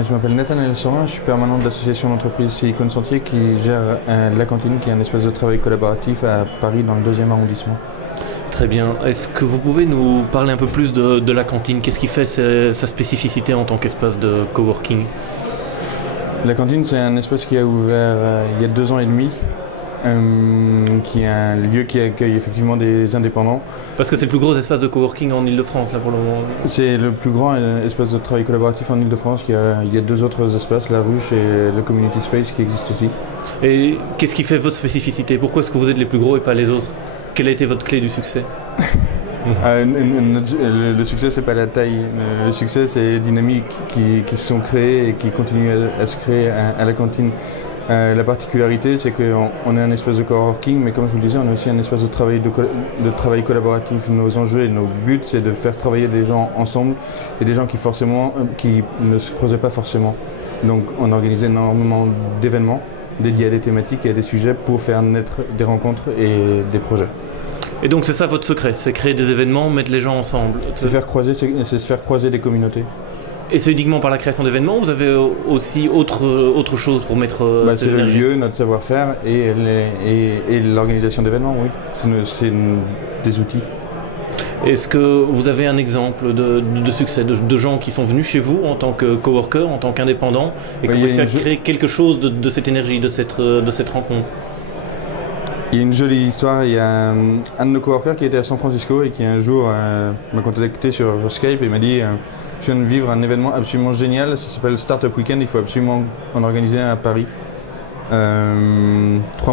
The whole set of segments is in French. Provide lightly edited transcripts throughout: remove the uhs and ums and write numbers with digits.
Je m'appelle Nathanaël Sorin, je suis permanent de l'association d'entreprise Silicon Sentier qui gère La Cantine, qui est un espace de travail collaboratif à Paris dans le 2e arrondissement. Très bien. Est-ce que vous pouvez nous parler un peu plus de La Cantine? Qu'est-ce qui fait sa spécificité en tant qu'espace de coworking? La Cantine, c'est un espace qui a ouvert il y a 2 ans et demi, qui est un lieu qui accueille effectivement des indépendants. Parce que c'est le plus gros espace de coworking en Ile-de-France là pour le moment. C'est le plus grand espace de travail collaboratif en Ile-de-France. Il y a 2 autres espaces, La Ruche et le Community Space, qui existent aussi. Et qu'est-ce qui fait votre spécificité? Pourquoi est-ce que vous êtes les plus gros et pas les autres? Quelle a été votre clé du succès? Le succès, c'est pas la taille. Le succès, c'est les dynamiques qui se sont créées et qui continuent à se créer à La Cantine. La particularité, c'est qu'on est un espace de coworking, mais comme je vous le disais, on est aussi un espace de travail collaboratif. Nos enjeux et nos buts, c'est de faire travailler des gens ensemble et des gens qui ne se creusaient pas forcément. Donc on organise énormément d'événements dédiés à des thématiques et à des sujets pour faire naître des rencontres et des projets. Et donc c'est ça votre secret, c'est créer des événements, mettre les gens ensemble? C'est se faire croiser des communautés. Et c'est uniquement par la création d'événements ou vous avez aussi autre chose pour mettre ces énergies? C'est le lieu, notre savoir-faire et l'organisation d'événements, oui. C'est des outils. Est-ce que vous avez un exemple de succès, de gens qui sont venus chez vous en tant que coworker, en tant qu'indépendant, et qui ont réussi à créer quelque chose de cette énergie, de cette rencontre? Il y a une jolie histoire. Il y a un de nos coworkers qui était à San Francisco et qui un jour m'a contacté sur Skype et m'a dit je viens de vivre un événement absolument génial, ça s'appelle Startup Weekend, il faut absolument en organiser un à Paris. 3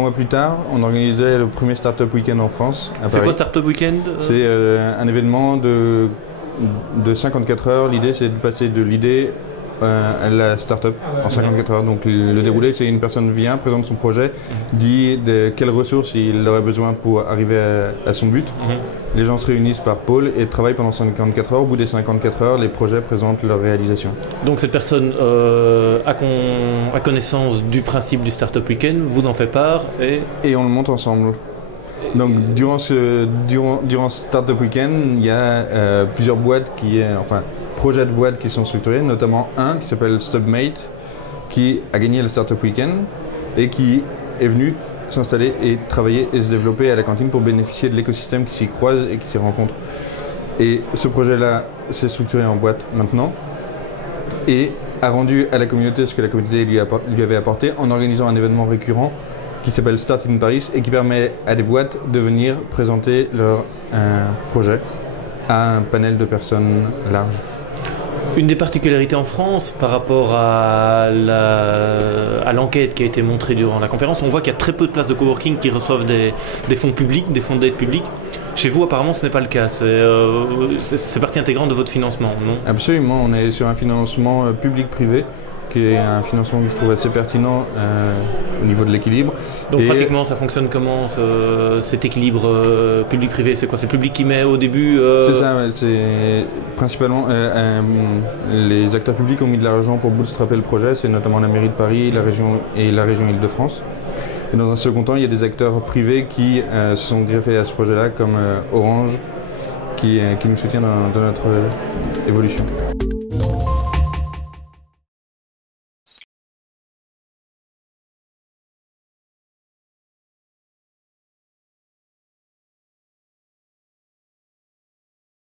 mois plus tard, on organisait le premier Startup Weekend en France. C'est quoi Startup Weekend? C'est un événement de 54 heures. L'idée, c'est de passer de l'idée à la start-up en 54 heures. Donc le déroulé, c'est une personne vient, présente son projet, dit de quelles ressources il aurait besoin pour arriver à son but. Les gens se réunissent par pôle et travaillent pendant 54 heures. Au bout des 54 heures, les projets présentent leur réalisation. Donc cette personne a connaissance du principe du Startup Weekend, vous en fait part et on le monte ensemble. Donc durant ce Startup Weekend, il y a plusieurs projets de boîtes qui sont structurés, notamment un qui s'appelle Stubmate, qui a gagné le Startup Weekend et qui est venu s'installer et travailler et se développer à La Cantine pour bénéficier de l'écosystème qui s'y croise et qui s'y rencontre. Et ce projet-là s'est structuré en boîte maintenant et a rendu à la communauté ce que la communauté lui avait apporté en organisant un événement récurrent qui s'appelle Start in Paris et qui permet à des boîtes de venir présenter leur projet à un panel de personnes large. Une des particularités en France par rapport à l'enquête qui a été montrée durant la conférence, on voit qu'il y a très peu de places de coworking qui reçoivent des fonds publics, des fonds d'aide publique. Chez vous, apparemment, ce n'est pas le cas. C'est partie intégrante de votre financement, non? Absolument, on est sur un financement public-privé, qui est un financement que je trouve assez pertinent au niveau de l'équilibre. Donc pratiquement ça fonctionne comment cet équilibre public-privé? C'est quoi? C'est le public qui met au début C'est ça, c'est principalement les acteurs publics ont mis de l'argent pour bootstrapper le projet, c'est notamment la mairie de Paris, la région Île-de-France. Et dans un second temps, il y a des acteurs privés qui se sont greffés à ce projet-là, comme Orange, qui nous soutient dans notre évolution.